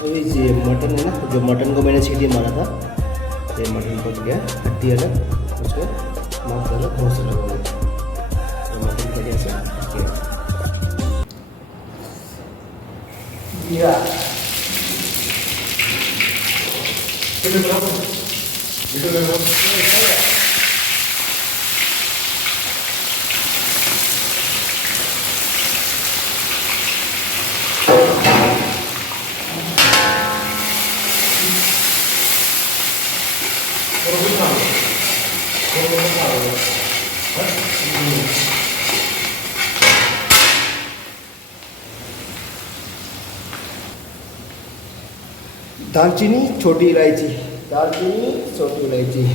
अभी ये मटन है ना, जो मटन को मैंने सीटी मारा था, ये मटन पक गया, हड्डी अलग, उसको माफ करना बहुत से लोगों ने तो मटन के जैसे किया। दालचीनी छोटी इलायची, दालचीनी छोटी इलायची,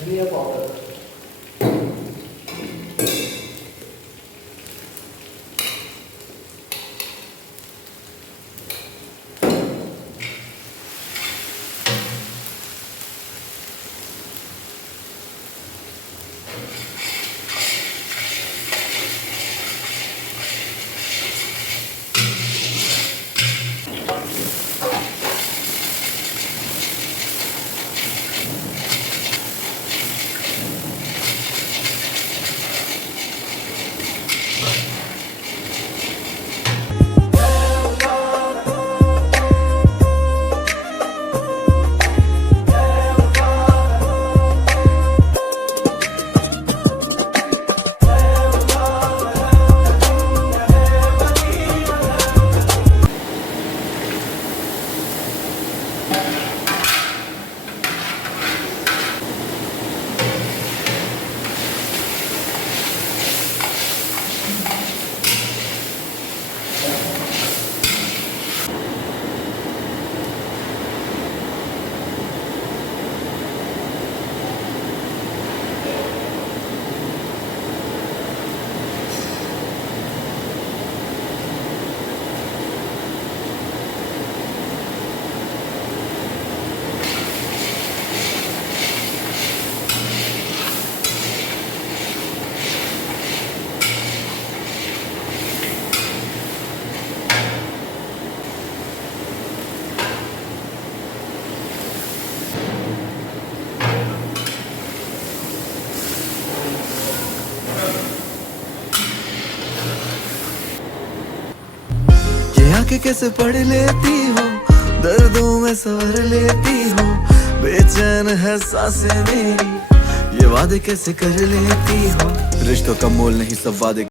धनिया पाउडर, आंखें कैसे पढ़ लेती हो, दर्दों में सवर लेती हो, बेचैन है सांसें मेरी, ये वादे कैसे कर लेती हो। रिश्तों का मोल नहीं सब वादे